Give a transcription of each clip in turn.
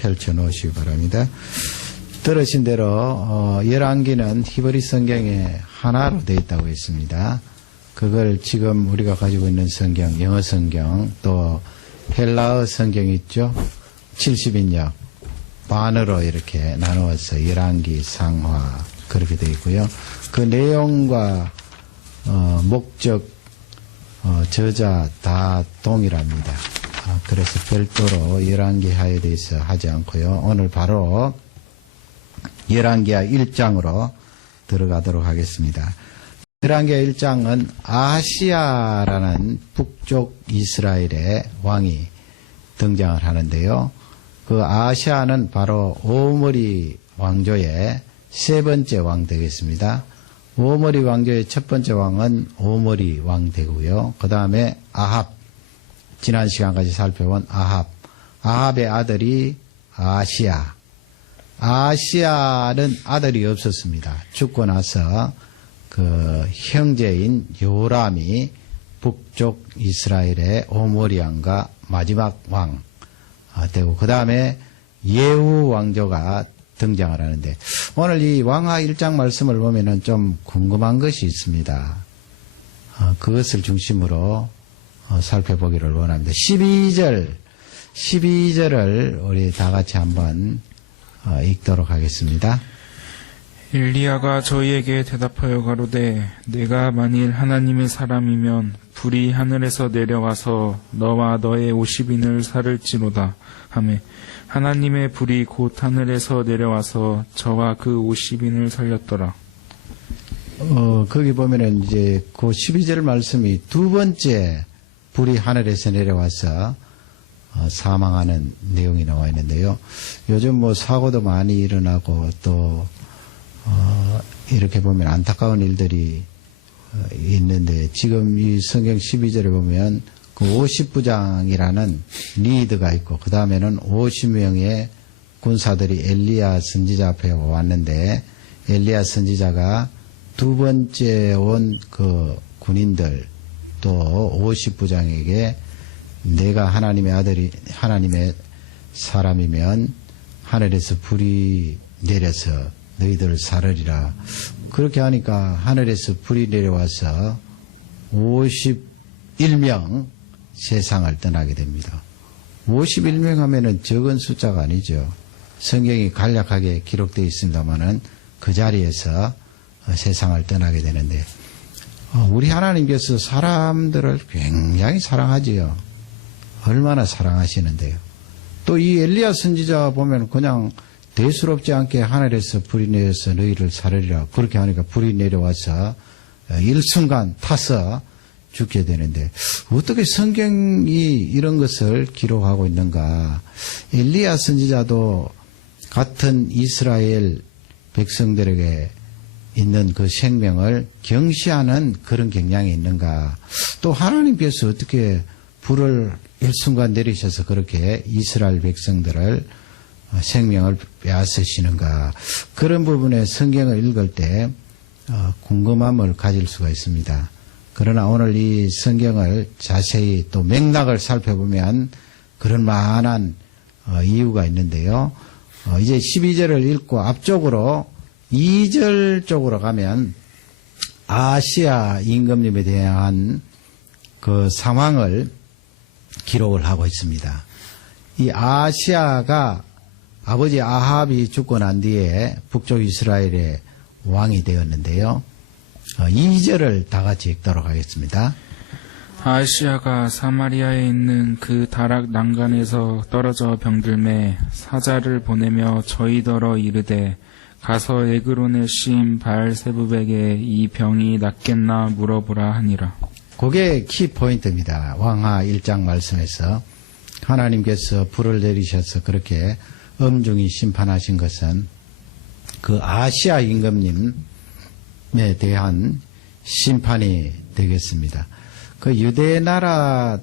펼쳐 놓으시기 바랍니다. 들으신 대로 열왕기는 히브리 성경에 하나로 되어 있다고 했습니다. 그걸 지금 우리가 가지고 있는 성경, 영어 성경, 또 헬라어 성경이 있죠. 70인역 반으로 이렇게 나누어서 열왕기, 상하 그렇게 되어 있고요. 그 내용과 목적, 저자 다 동일합니다. 그래서 별도로 열왕기하에 대해서 하지 않고요. 오늘 바로 열왕기하 1장으로 들어가도록 하겠습니다. 열왕기하 1장은 아하시야라는 북쪽 이스라엘의 왕이 등장을 하는데요. 그 아하시야는 바로 오므리 왕조의 세 번째 왕 되겠습니다. 오므리 왕조의 첫 번째 왕은 오므리 왕 되고요. 그 다음에 아합, 지난 시간까지 살펴본 아합의 아들이 아하시야. 아하시야는 아들이 없었습니다. 죽고 나서 그 형제인 요람이 북쪽 이스라엘의 오므리 왕과 마지막 왕 되고, 그 다음에 예후 왕조가 등장을 하는데, 오늘 이 왕하 1장 말씀을 보면은 좀 궁금한 것이 있습니다. 그것을 중심으로 살펴보기를 원합니다. 12절을 우리 다 같이 한번 읽도록 하겠습니다. 엘리야가 저희에게 대답하여 가로되 내가 만일 하나님의 사람이면 불이 하늘에서 내려와서 너와 너의 50인을 살을지로다 하매 하나님의 불이 곧 하늘에서 내려와서 저와 그 50인을 살렸더라. 거기 보면은 이제 그 12절 말씀이 두 번째 불이 하늘에서 내려와서 사망하는 내용이 나와 있는데요. 요즘 뭐 사고도 많이 일어나고 또 이렇게 보면 안타까운 일들이 있는데, 지금 이 성경 12절에 보면 그 50부장이라는 리더가 있고, 그 다음에는 50명의 군사들이 엘리야 선지자 앞에 왔는데, 엘리야 선지자가 두 번째 온 그 군인들 또 50부장에게 내가 하나님의 아들이, 하나님의 사람이면 하늘에서 불이 내려서 너희들을 살으리라. 그렇게 하니까 하늘에서 불이 내려와서 51명 세상을 떠나게 됩니다. 51명 하면은 적은 숫자가 아니죠. 성경이 간략하게 기록되어 있습니다만은 그 자리에서 세상을 떠나게 되는데, 우리 하나님께서 사람들을 굉장히 사랑하지요. 얼마나 사랑하시는데요. 또 이 엘리야 선지자 보면 그냥 대수롭지 않게 하늘에서 불이 내려서 너희를 살으리라. 그렇게 하니까 불이 내려와서 일순간 타서 죽게 되는데, 어떻게 성경이 이런 것을 기록하고 있는가. 엘리야 선지자도 같은 이스라엘 백성들에게 있는 그 생명을 경시하는 그런 경향이 있는가. 또 하나님께서 어떻게 불을 일순간 내리셔서 그렇게 이스라엘 백성들을 생명을 빼앗으시는가. 그런 부분에 성경을 읽을 때 궁금함을 가질 수가 있습니다. 그러나 오늘 이 성경을 자세히 또 맥락을 살펴보면 그런 만한 이유가 있는데요. 이제 12절을 읽고 앞쪽으로 2절 쪽으로 가면 아시아 임금님에 대한 그 상황을 기록을 하고 있습니다. 이 아시아가 아버지 아합이 죽고 난 뒤에 북쪽 이스라엘의 왕이 되었는데요. 2절을 다 같이 읽도록 하겠습니다. 아시아가 사마리아에 있는 그 다락 난간에서 떨어져 병들매 사자를 보내며 저희더러 이르되 가서 에그론의 시인 바알세부백에 이 병이 낫겠나 물어보라 하니라. 그게 키포인트입니다. 왕하 1장 말씀에서 하나님께서 불을 내리셔서 그렇게 엄중히 심판하신 것은 그 아시아 임금님에 대한 심판이 되겠습니다. 그 유대 나라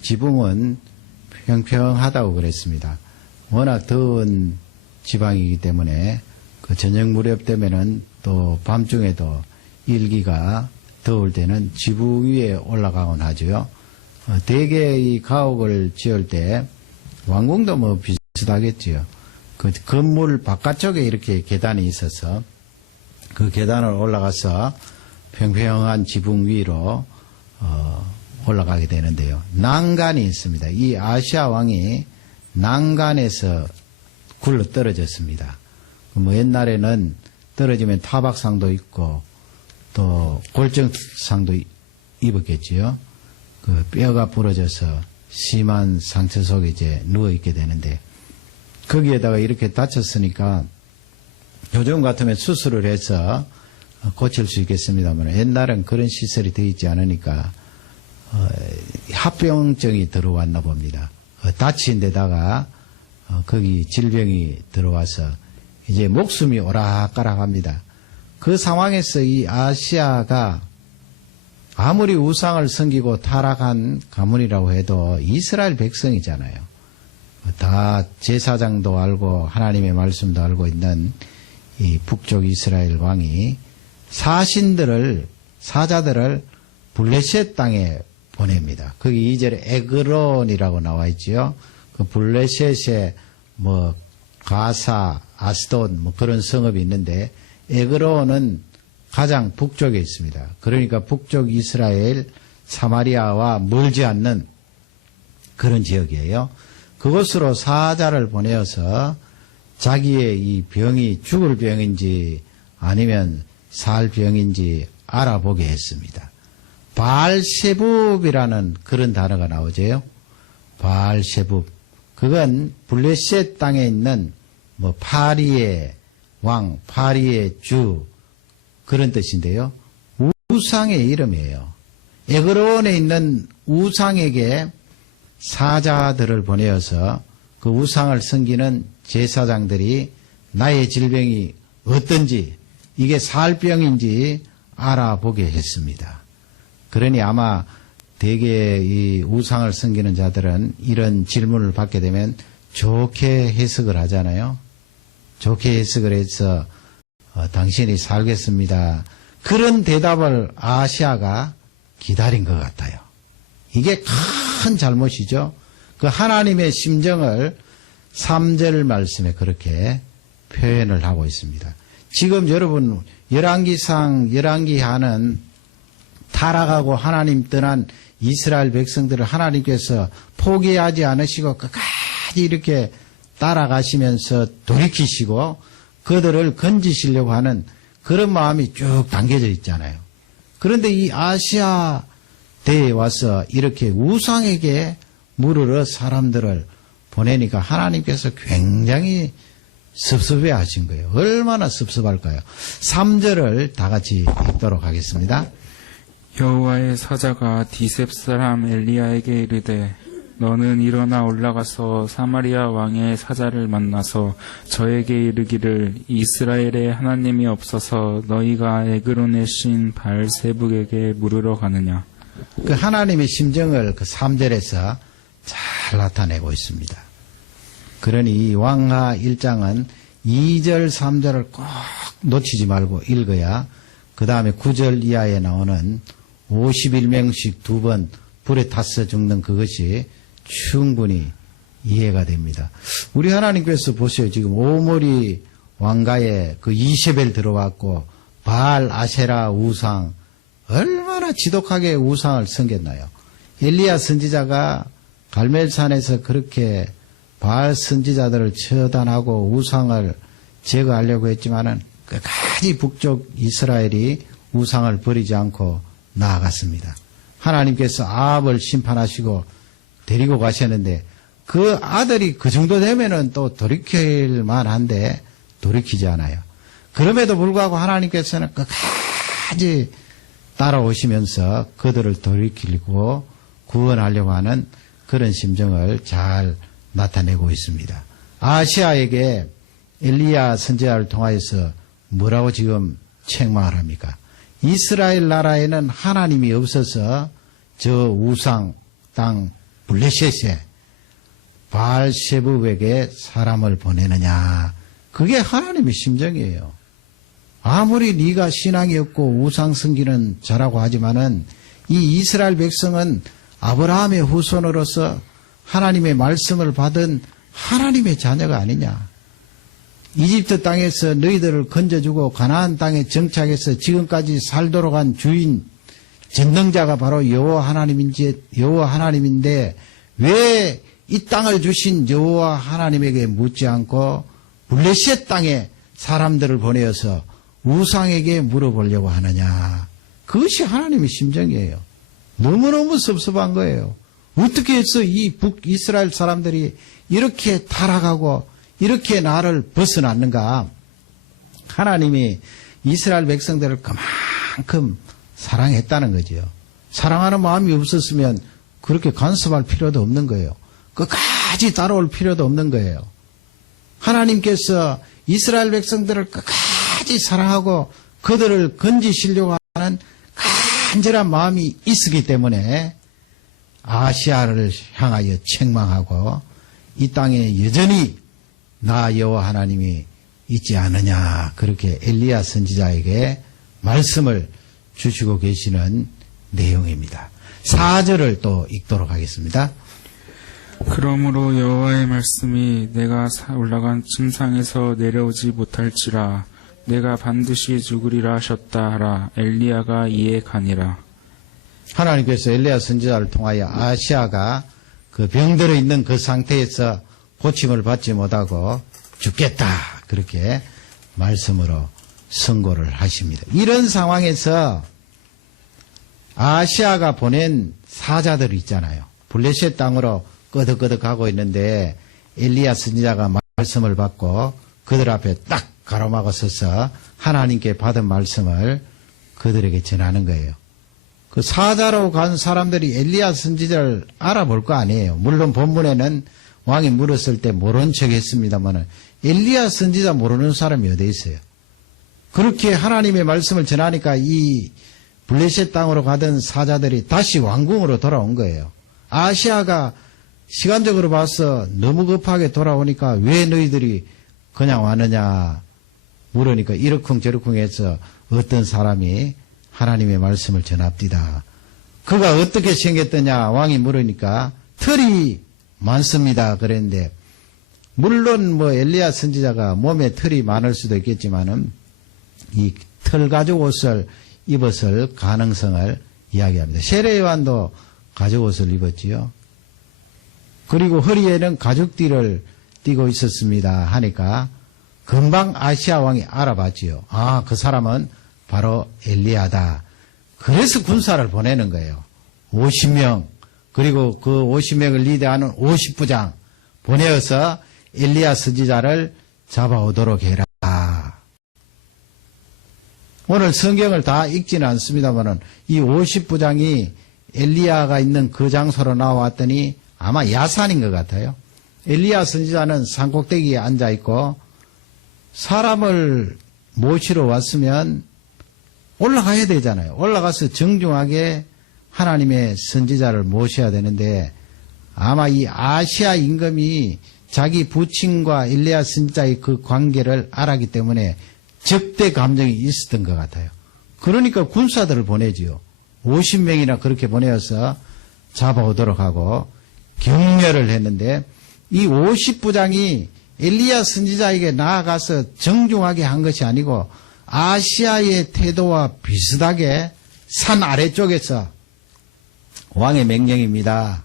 지붕은 평평하다고 그랬습니다. 워낙 더운 지방이기 때문에 그 저녁 무렵 되면은 또 밤중에도 일기가 더울 때는 지붕 위에 올라가곤 하죠. 대개 이 가옥을 지을 때 왕궁도 뭐 비슷하겠지요. 그 건물 바깥쪽에 이렇게 계단이 있어서 그 계단을 올라가서 평평한 지붕 위로 올라가게 되는데요. 난간이 있습니다. 이 아시아 왕이 난간에서 굴러 떨어졌습니다. 뭐 옛날에는 떨어지면 타박상도 있고 또 골정상도 입었겠지요. 그 뼈가 부러져서 심한 상처 속에 이제 누워 있게 되는데 거기에다가 이렇게 다쳤으니까 요즘 같으면 수술을 해서 고칠 수 있겠습니다만 옛날엔 그런 시설이 되어 있지 않으니까 합병증이 들어왔나 봅니다. 다친 데다가 거기 질병이 들어와서 이제 목숨이 오락가락합니다. 그 상황에서 이 아시아가 아무리 우상을 섬기고 타락한 가문이라고 해도 이스라엘 백성이잖아요. 다 제사장도 알고 하나님의 말씀도 알고 있는 이 북쪽 이스라엘 왕이 사자들을 블레셋 땅에 보냅니다. 거기 2절에 에그론이라고 나와 있지요. 그 블레셋에 뭐 가사, 아스돈 뭐 그런 성읍이 있는데 에그론은 가장 북쪽에 있습니다. 그러니까 북쪽 이스라엘 사마리아와 멀지 않는 그런 지역이에요. 그곳으로 사자를 보내어서 자기의 이 병이 죽을 병인지 아니면 살 병인지 알아보게 했습니다. 바알세붑이라는 그런 단어가 나오죠. 바알세붑. 그건 블레셋 땅에 있는 뭐 파리의 왕, 파리의 주 그런 뜻인데요. 우상의 이름이에요. 에그론에 있는 우상에게 사자들을 보내어서 그 우상을 섬기는 제사장들이 나의 질병이 어떤지 이게 살병인지 알아보게 했습니다. 그러니 아마 대개 이 우상을 섬기는 자들은 이런 질문을 받게 되면 좋게 해석을 하잖아요. 좋게 해석을 해서 당신이 살겠습니다. 그런 대답을 아시아가 기다린 것 같아요. 이게 큰 잘못이죠. 그 하나님의 심정을 3절 말씀에 그렇게 표현을 하고 있습니다. 지금 여러분 열왕기하는 타락하고 하나님 떠난 이스라엘 백성들을 하나님께서 포기하지 않으시고 끝까지 이렇게 따라가시면서 돌이키시고 그들을 건지시려고 하는 그런 마음이 쭉 담겨져 있잖아요. 그런데 이 아시아 대에 와서 이렇게 우상에게 물으러 사람들을 보내니까 하나님께서 굉장히 섭섭해 하신 거예요. 얼마나 섭섭할까요? 3절을 다 같이 읽도록 하겠습니다. 여호와의 사자가 디셉 사람 엘리야에게 이르되 너는 일어나 올라가서 사마리아 왕의 사자를 만나서 저에게 이르기를 이스라엘에 하나님이 없어서 너희가 에그론의 신 바알세붑에게 물으러 가느냐. 그 하나님의 심정을 그 3절에서 잘 나타내고 있습니다. 그러니 이 왕하 1장은 2절, 3절을 꼭 놓치지 말고 읽어야 그 다음에 9절 이하에 나오는 51명씩 2번 불에 타서 죽는 그것이 충분히 이해가 됩니다. 우리 하나님께서 보세요. 지금 오므리 왕가에 그 이세벨 들어왔고 바알, 아세라 우상 얼마나 지독하게 우상을 섬겼나요? 엘리야 선지자가 갈멜산에서 그렇게 바알 선지자들을 처단하고 우상을 제거하려고 했지만은 끝까지 북쪽 이스라엘이 우상을 버리지 않고 나아갔습니다. 하나님께서 아합을 심판하시고 데리고 가셨는데 그 아들이 그 정도 되면은 또 돌이킬 만한데 돌이키지 않아요. 그럼에도 불구하고 하나님께서는 끝까지 따라오시면서 그들을 돌이키고 구원하려고 하는 그런 심정을 잘 나타내고 있습니다. 아시아에게 엘리야 선지자를 통하여서 뭐라고 지금 책망을 합니까? 이스라엘 나라에는 하나님이 없어서 저 우상 땅 블레셋에 바알세붑에게 사람을 보내느냐. 그게 하나님의 심정이에요. 아무리 네가 신앙이 없고 우상 섬기는 자라고 하지만은 이 이스라엘 백성은 아브라함의 후손으로서 하나님의 말씀을 받은 하나님의 자녀가 아니냐. 이집트 땅에서 너희들을 건져주고 가나안 땅에 정착해서 지금까지 살도록 한 주인 전능자가 바로 여호와 하나님인데 왜 이 땅을 주신 여호와 하나님에게 묻지 않고 블레셋 땅에 사람들을 보내어서 우상에게 물어보려고 하느냐. 그것이 하나님의 심정이에요. 너무너무 섭섭한 거예요. 어떻게 해서 이 북이스라엘 사람들이 이렇게 타락하고 이렇게 나를 벗어났는가. 하나님이 이스라엘 백성들을 그만큼 사랑했다는 거죠. 사랑하는 마음이 없었으면 그렇게 간섭할 필요도 없는 거예요. 끝까지 따라올 필요도 없는 거예요. 하나님께서 이스라엘 백성들을 끝까지 사랑하고 그들을 건지시려고 하는 간절한 마음이 있었기 때문에 아시아를 향하여 책망하고 이 땅에 여전히 나 여호와 하나님이 있지 않느냐, 그렇게 엘리야 선지자에게 말씀을 주시고 계시는 내용입니다. 4절을 또 읽도록 하겠습니다. 그러므로 여호와의 말씀이 내가 올라간 침상에서 내려오지 못할지라 내가 반드시 죽으리라 하셨다 하라. 엘리야가 이에 가니라. 하나님께서 엘리야 선지자를 통하여 아시아가 그 병들어 있는 그 상태에서 고침을 받지 못하고 죽겠다, 그렇게 말씀으로 선고를 하십니다. 이런 상황에서 아시아가 보낸 사자들이 있잖아요. 블레셋 땅으로 끄덕끄덕 하고 있는데 엘리야 선지자가 말씀을 받고 그들 앞에 딱 가로막아 서서 하나님께 받은 말씀을 그들에게 전하는 거예요. 그 사자로 간 사람들이 엘리야 선지자를 알아볼 거 아니에요. 물론 본문에는 왕이 물었을 때 모른 척 했습니다만 엘리야 선지자 모르는 사람이 어디 있어요. 그렇게 하나님의 말씀을 전하니까 이 블레셋 땅으로 가던 사자들이 다시 왕궁으로 돌아온 거예요. 아시아가 시간적으로 봐서 너무 급하게 돌아오니까 왜 너희들이 그냥 왔느냐 물으니까 이러쿵저러쿵 해서 어떤 사람이 하나님의 말씀을 전합디다. 그가 어떻게 생겼더냐 왕이 물으니까 털이 많습니다 그랬는데, 물론 뭐 엘리야 선지자가 몸에 털이 많을 수도 있겠지만은 이 털 가죽 옷을 입었을 가능성을 이야기합니다. 세례 요한도 가죽 옷을 입었지요. 그리고 허리에는 가죽띠를 띠고 있었습니다 하니까 금방 아시아 왕이 알아봤지요. 아, 그 사람은 바로 엘리야다. 그래서 군사를 보내는 거예요. 50명, 그리고 그 50명을 리드하는 50부장 보내어서 엘리야 선지자를 잡아오도록 해라. 오늘 성경을 다 읽지는 않습니다만은 이 50부장이 엘리야가 있는 그 장소로 나왔더니 아마 야산인 것 같아요. 엘리야 선지자는 산꼭대기에 앉아 있고 사람을 모시러 왔으면 올라가야 되잖아요. 올라가서 정중하게 하나님의 선지자를 모셔야 되는데 아마 이 아시아 임금이 자기 부친과 엘리야 선지자의 그 관계를 알았기 때문에 적대 감정이 있었던 것 같아요. 그러니까 군사들을 보내지요. 50명이나 그렇게 보내어서 잡아오도록 하고 격려를 했는데 이 50부장이 엘리야 선지자에게 나아가서 정중하게 한 것이 아니고 아시아의 태도와 비슷하게 산 아래쪽에서 왕의 명령입니다.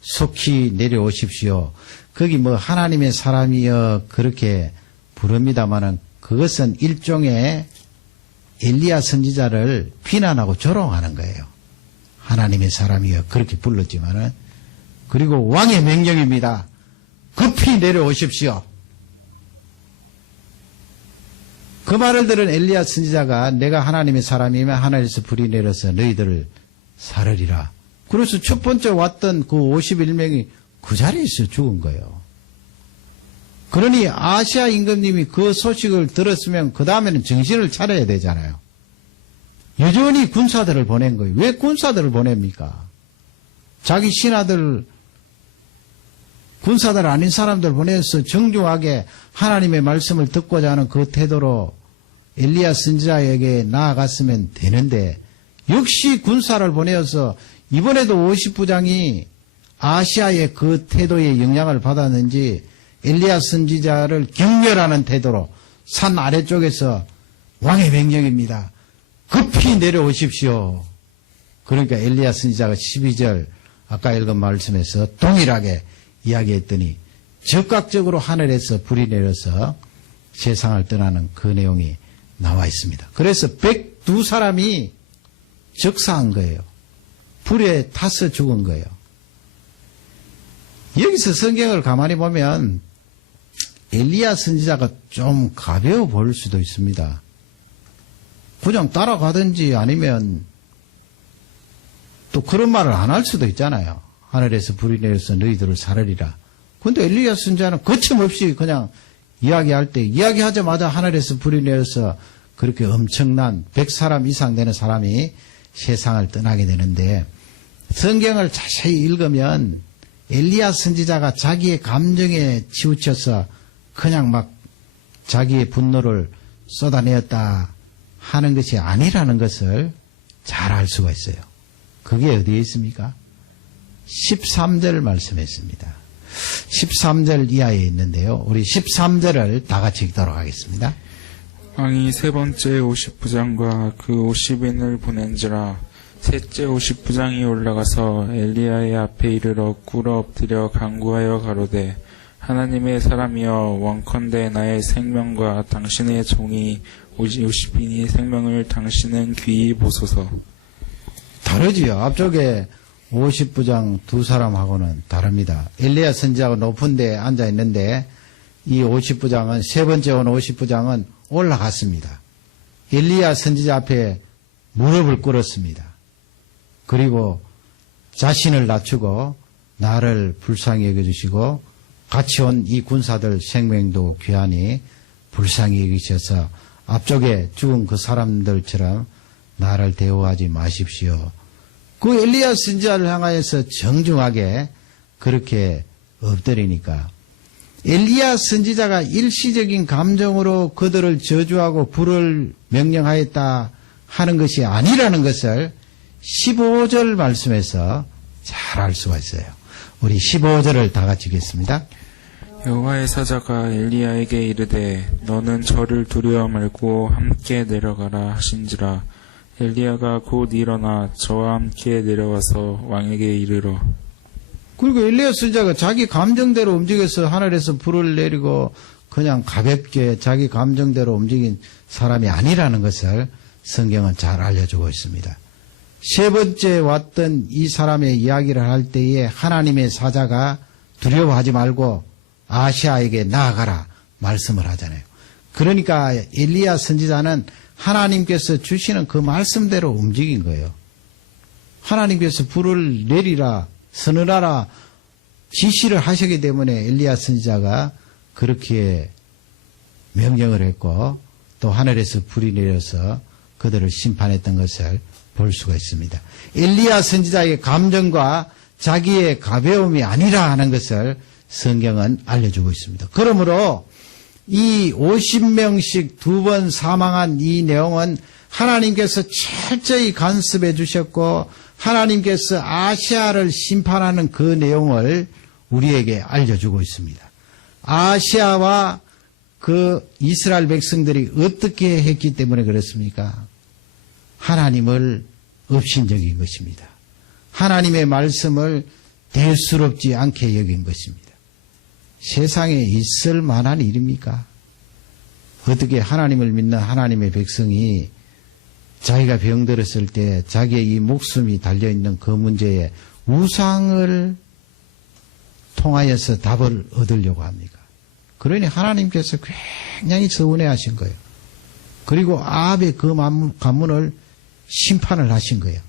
속히 내려오십시오. 거기 뭐 하나님의 사람이여 그렇게 부릅니다마는 그것은 일종의 엘리야 선지자를 비난하고 조롱하는 거예요. 하나님의 사람이여 그렇게 불렀지만은, 그리고 왕의 명령입니다. 급히 내려오십시오. 그 말을 들은 엘리야 선지자가 내가 하나님의 사람이면 하늘에서 불이 내려서 너희들을 사르리라. 그래서 첫 번째 왔던 그 51명이 그 자리에서 죽은 거예요. 그러니 아시아 임금님이 그 소식을 들었으면 그 다음에는 정신을 차려야 되잖아요. 여전히 군사들을 보낸 거예요. 왜 군사들을 보냅니까? 자기 신하들, 군사들 아닌 사람들 보내서 정중하게 하나님의 말씀을 듣고자 하는 그 태도로 엘리야 선지자에게 나아갔으면 되는데, 역시 군사를 보내어서 이번에도 50부장이 아시아의 그 태도에 영향을 받았는지 엘리야 선지자를 경멸하는 태도로 산 아래쪽에서 왕의 명령입니다. 급히 내려오십시오. 그러니까 엘리야 선지자가 12절 아까 읽은 말씀에서 동일하게 이야기했더니 즉각적으로 하늘에서 불이 내려서 세상을 떠나는 그 내용이 나와 있습니다. 그래서 102사람이 적사한 거예요. 불에 타서 죽은 거예요. 여기서 성경을 가만히 보면 엘리야 선지자가 좀 가벼워 보일 수도 있습니다. 그냥 따라가든지 아니면 또 그런 말을 안 할 수도 있잖아요. 하늘에서 불이 내려서 너희들을 살으리라. 근데 엘리야 선지자는 거침없이 그냥 이야기할 때 이야기하자마자 하늘에서 불이 내려서 그렇게 엄청난 100사람 이상 되는 사람이 세상을 떠나게 되는데 성경을 자세히 읽으면 엘리야 선지자가 자기의 감정에 치우쳐서 그냥 막 자기의 분노를 쏟아내었다 하는 것이 아니라는 것을 잘 알 수가 있어요. 그게 어디에 있습니까? 13절 말씀했습니다. 13절 이하에 있는데요. 우리 13절을 다 같이 읽도록 하겠습니다. 왕이 세 번째 50부장과 그 50인을 보낸지라 셋째 50부장이 올라가서 엘리야의 앞에 이르러 꿇어 엎드려 간구하여 가로되 하나님의 사람이여 원컨대 나의 생명과 당신의 종이 50인이 생명을 당신은 귀히 보소서. 다르지요. 앞쪽에 50부장 두 사람하고는 다릅니다. 엘리야 선지자가 높은 데 앉아 있는데 이 50부장은 세 번째 온 50부장은 올라갔습니다. 엘리야 선지자 앞에 무릎을 꿇었습니다. 그리고 자신을 낮추고 나를 불쌍히 여겨주시고 같이 온 이 군사들 생명도 귀하니 불쌍히 여기셔서 앞쪽에 죽은 그 사람들처럼 나를 대우하지 마십시오. 그 엘리야 선지자를 향하여서 정중하게 그렇게 엎드리니까 엘리야 선지자가 일시적인 감정으로 그들을 저주하고 불을 명령하였다 하는 것이 아니라는 것을 15절 말씀에서 잘 알 수가 있어요. 우리 15절을 다 같이 읽겠습니다. 여호와의 사자가 엘리야에게 이르되 너는 저를 두려워 말고 함께 내려가라 하신지라 엘리야가 곧 일어나 저와 함께 내려와서 왕에게 이르러 그리고 엘리야 선지자가 자기 감정대로 움직여서 하늘에서 불을 내리고 그냥 가볍게 자기 감정대로 움직인 사람이 아니라는 것을 성경은 잘 알려주고 있습니다. 세 번째 왔던 이 사람의 이야기를 할 때에 하나님의 사자가 두려워하지 말고 아시아에게 나아가라 말씀을 하잖아요. 그러니까 엘리야 선지자는 하나님께서 주시는 그 말씀대로 움직인 거예요. 하나님께서 불을 내리라 서늘하라 지시를 하시기 때문에 엘리야 선지자가 그렇게 명령을 했고 또 하늘에서 불이 내려서 그들을 심판했던 것을 볼 수가 있습니다. 엘리야 선지자의 감정과 자기의 가벼움이 아니라 하는 것을 성경은 알려주고 있습니다. 그러므로 이 50명씩 두 번 사망한 이 내용은 하나님께서 철저히 간섭해 주셨고 하나님께서 아시아를 심판하는 그 내용을 우리에게 알려주고 있습니다. 아시아와 그 이스라엘 백성들이 어떻게 했기 때문에 그렇습니까? 하나님을 업신여긴 것입니다. 하나님의 말씀을 대수롭지 않게 여긴 것입니다. 세상에 있을 만한 일입니까? 어떻게 하나님을 믿는 하나님의 백성이 자기가 병들었을 때 자기의 이 목숨이 달려있는 그 문제에 우상을 통하여서 답을 얻으려고 합니까? 그러니 하나님께서 굉장히 서운해하신 거예요. 그리고 아합의 그 가문을 심판을 하신 거예요.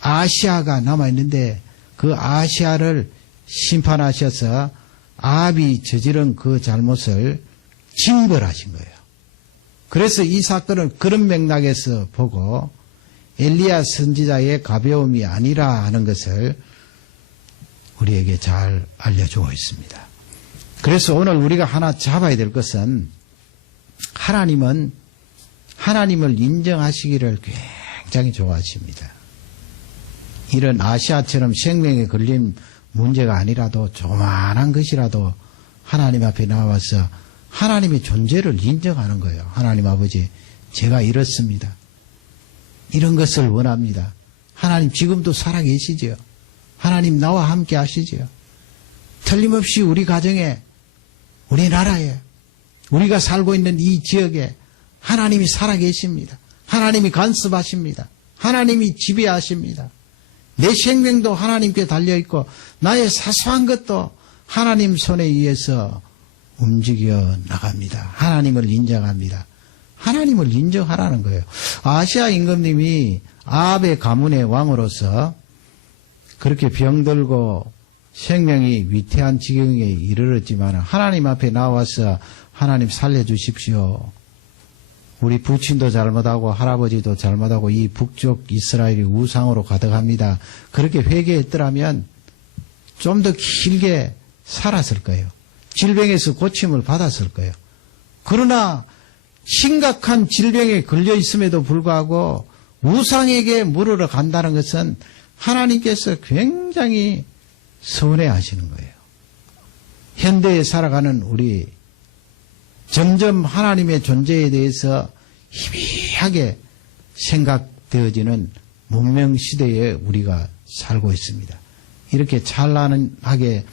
아시아가 남아있는데 그 아시아를 심판하셔서 아합이 저지른 그 잘못을 징벌하신 거예요. 그래서 이 사건을 그런 맥락에서 보고 엘리야 선지자의 가벼움이 아니라 하는 것을 우리에게 잘 알려주고 있습니다. 그래서 오늘 우리가 하나 잡아야 될 것은 하나님은 하나님을 인정하시기를 굉장히 좋아하십니다. 이런 아시아처럼 생명에 걸린 문제가 아니라도 조만한 것이라도 하나님 앞에 나와서 하나님의 존재를 인정하는 거예요. 하나님 아버지, 제가 이렇습니다. 이런 것을 원합니다. 하나님 지금도 살아계시지요. 하나님 나와 함께 하시지요. 틀림없이 우리 가정에, 우리나라에, 우리가 살고 있는 이 지역에 하나님이 살아계십니다. 하나님이 간섭하십니다. 하나님이 지배하십니다. 내 생명도 하나님께 달려있고 나의 사소한 것도 하나님 손에 의해서 움직여 나갑니다. 하나님을 인정합니다. 하나님을 인정하라는 거예요. 아시아 임금님이 아합의 가문의 왕으로서 그렇게 병들고 생명이 위태한 지경에 이르렀지만 하나님 앞에 나와서 하나님 살려주십시오. 우리 부친도 잘못하고 할아버지도 잘못하고 이 북쪽 이스라엘이 우상으로 가득합니다. 그렇게 회개했더라면 좀 더 길게 살았을 거예요. 질병에서 고침을 받았을 거예요. 그러나 심각한 질병에 걸려 있음에도 불구하고 우상에게 물으러 간다는 것은 하나님께서 굉장히 서운해하시는 거예요. 현대에 살아가는 우리 점점 하나님의 존재에 대해서 희미하게 생각되어지는 문명시대에 우리가 살고 있습니다. 이렇게 찬란하게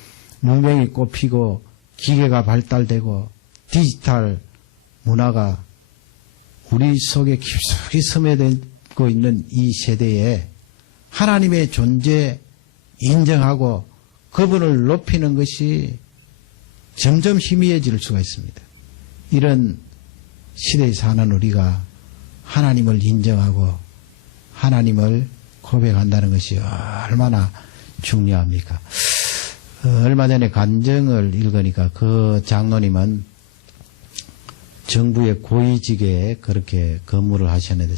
문명이 꽃피고 기계가 발달되고 디지털 문화가 우리 속에 깊숙이 스며들고 있는 이 세대에 하나님의 존재 인정하고 그분을 높이는 것이 점점 희미해질 수가 있습니다. 이런 시대에 사는 우리가 하나님을 인정하고 하나님을 고백한다는 것이 얼마나 중요합니까? 얼마 전에 간증을 읽으니까 그 장로님은 정부의 고위직에 그렇게 근무를 하셨는데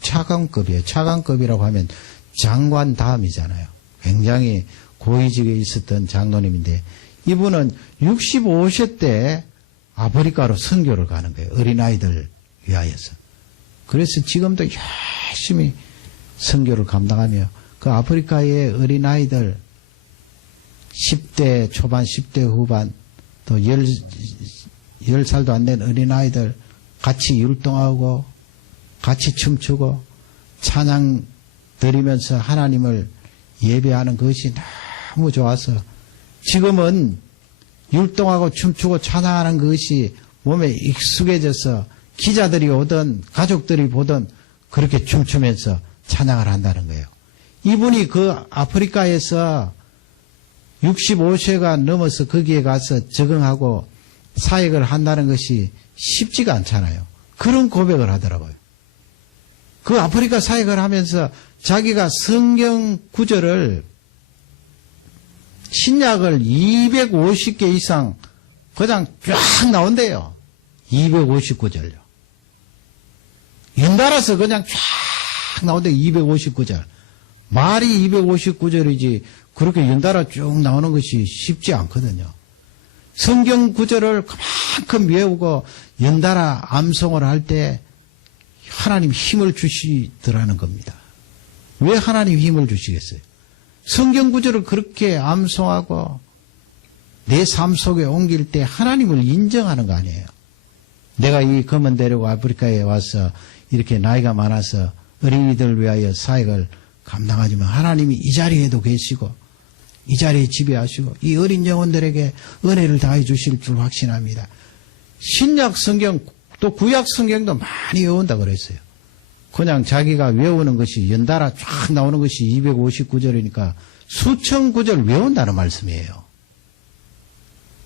차관급이에요. 차관급이라고 하면 장관 다음이잖아요. 굉장히 고위직에 있었던 장로님인데 이분은 65세 때 아프리카로 선교를 가는 거예요. 어린아이들 위하여서. 그래서 지금도 열심히 선교를 감당하며 그 아프리카의 어린아이들 10대 초반, 10대 후반 또 10살도 안 된 어린아이들 같이 율동하고 같이 춤추고 찬양 드리면서 하나님을 예배하는 것이 너무 좋아서 지금은 율동하고 춤추고 찬양하는 것이 몸에 익숙해져서 기자들이 오든 가족들이 보든 그렇게 춤추면서 찬양을 한다는 거예요. 이분이 그 아프리카에서 65세가 넘어서 거기에 가서 적응하고 사역을 한다는 것이 쉽지가 않잖아요. 그런 고백을 하더라고요. 그 아프리카 사역을 하면서 자기가 성경 구절을 신약을 250개 이상 그냥 쫙 나온대요. 259절요. 연달아서 그냥 쫙 나온대요. 259절. 말이 259절이지 그렇게 연달아 쭉 나오는 것이 쉽지 않거든요. 성경 구절을 그만큼 외우고 연달아 암송을 할 때 하나님 힘을 주시더라는 겁니다. 왜 하나님 힘을 주시겠어요? 성경 구절을 그렇게 암송하고 내 삶 속에 옮길 때 하나님을 인정하는 거 아니에요. 내가 이 검은 데리고 아프리카에 와서 이렇게 나이가 많아서 어린이들 위하여 사역을 감당하지만 하나님이 이 자리에도 계시고 이 자리에 지배하시고 이 어린 영혼들에게 은혜를 다해 주실 줄 확신합니다. 신약 성경 또 구약 성경도 많이 외운다 그랬어요. 그냥 자기가 외우는 것이 연달아 쫙 나오는 것이 259절이니까 수천 구절 외운다는 말씀이에요.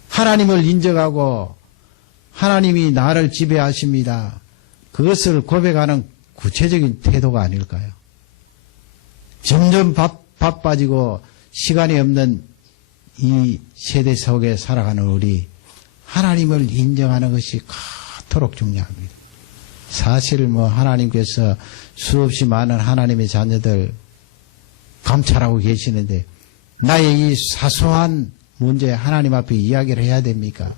하나님을 인정하고 하나님이 나를 지배하십니다. 그것을 고백하는 구체적인 태도가 아닐까요? 점점 바빠지고 시간이 없는 이 세대 속에 살아가는 우리 하나님을 인정하는 것이 그토록 중요합니다. 사실 하나님께서 수없이 많은 하나님의 자녀들 감찰하고 계시는데 나의 이 사소한 문제 하나님 앞에 이야기를 해야 됩니까?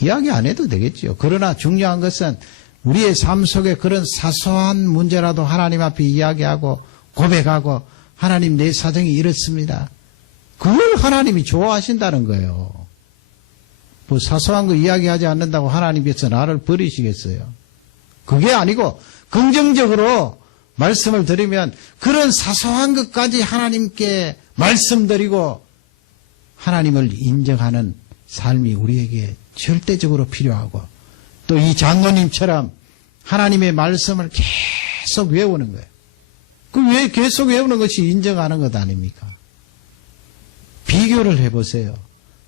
이야기 안 해도 되겠죠. 그러나 중요한 것은 우리의 삶 속에 그런 사소한 문제라도 하나님 앞에 이야기하고 고백하고 하나님 내 사정이 이렇습니다. 그걸 하나님이 좋아하신다는 거예요. 뭐 사소한 거 이야기하지 않는다고 하나님께서 나를 버리시겠어요? 그게 아니고 긍정적으로 말씀을 드리면 그런 사소한 것까지 하나님께 말씀드리고 하나님을 인정하는 삶이 우리에게 절대적으로 필요하고 또 이 장로님처럼 하나님의 말씀을 계속 외우는 거예요. 그 왜 계속 외우는 것이 인정하는 것 아닙니까? 비교를 해보세요.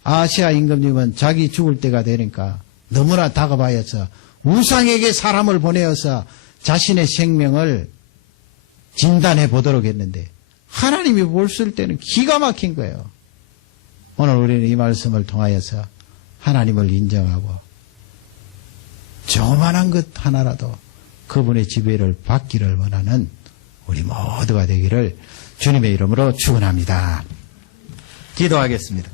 아시아 임금님은 자기 죽을 때가 되니까 너무나 다가봐여서 우상에게 사람을 보내어서 자신의 생명을 진단해 보도록 했는데 하나님이 보실 때는 기가 막힌 거예요. 오늘 우리는 이 말씀을 통하여서 하나님을 인정하고 조그만한 것 하나라도 그분의 지배를 받기를 원하는 우리 모두가 되기를 주님의 이름으로 축원합니다. 기도하겠습니다.